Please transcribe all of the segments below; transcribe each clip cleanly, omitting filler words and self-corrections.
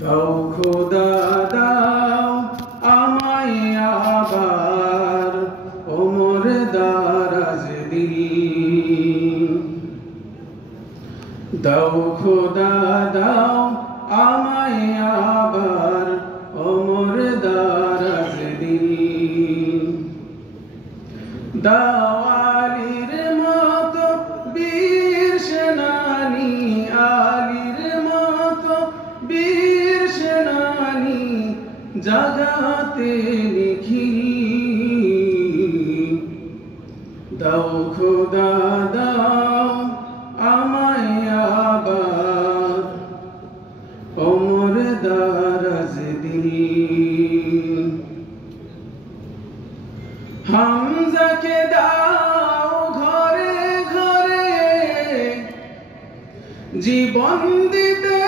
দাও খোদা দাও আমায় আবার ওমর দারাজ দিল। দাও খোদা দাও আমায় আবার ওমর দারাজ দিল। দাও আলীর মতো বীর সেনানী, আলীর মতো বীর সেনানী জাগাতে নিখিল। দাও খোদা দাও আমায় আবার ওমর দারাজ দিল। হামজাকে দাও ঘরে ঘরে জীবন দিতে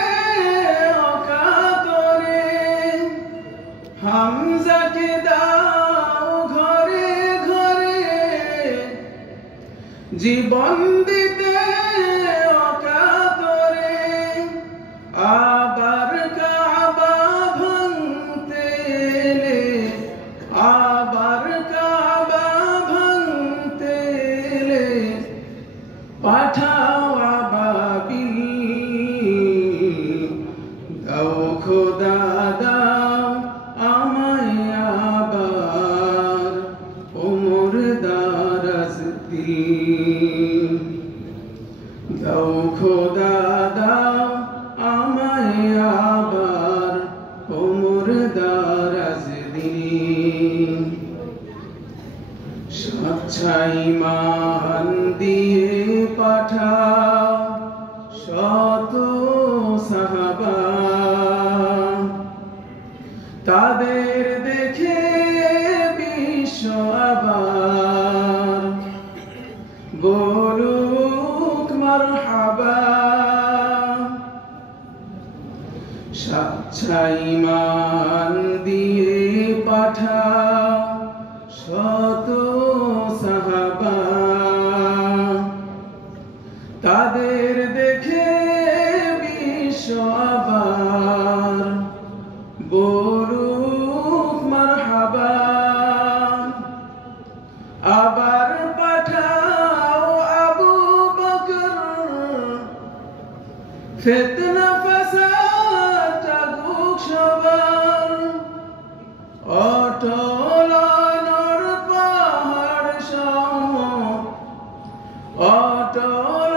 অকাতরে। হামজাকে দাও ঘরে ঘরে জীবন দিতে অকাতরে। আবার কাবা ভাঙতে এলে, আবার কাবা ভাঙতে এলে পাঠাও আবাবিল। দাও খোদা দাও আমায় আবার ওমর দারাজ দিল। দাও খোদা দাও আমায় আবার ওমর দারাজ দিল। সচ্ছাই মান দিয়ে পাঠাও শত সাহাবা, তাদের দেখে বিশ্ব আবার বলুক মারহাবা। সচ্ছাই মান দিয়ে পাঠাও শত সাহাবা, তাদের দেখে বিশ্ব আবার বলুক মারহাবা। আবার পাঠাও আবু বকর, ফিতনা ফাসাদ থাকুক সবার। অটল নর পাহাড় সম, অটল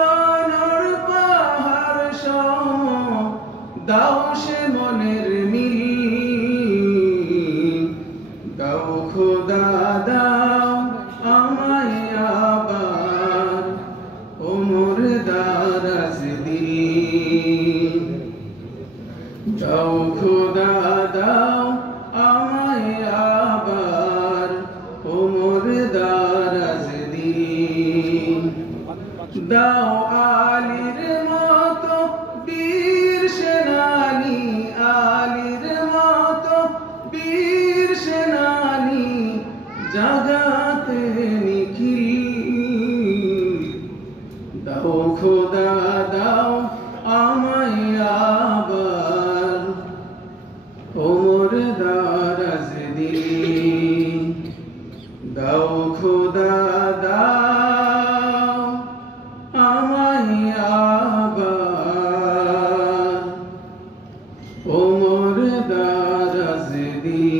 নর পাহাড় সম দাও সে মনের মিল। দাও খোদা দাও আমায় আবার ওমর দারাজ দিল। দাও খোদা দাও আমায় আবার ওমর দারাজ দিল। দাও আলীর মতো বীর সেনানী, আলীর মতো বীর সেনানী জাগাতে নিখিল। দাও খোদা দাও আমায় আবার ওমর দারাজ দিল। দাও খোদা দাও আমায় আবার ওমর দারাজ দিল।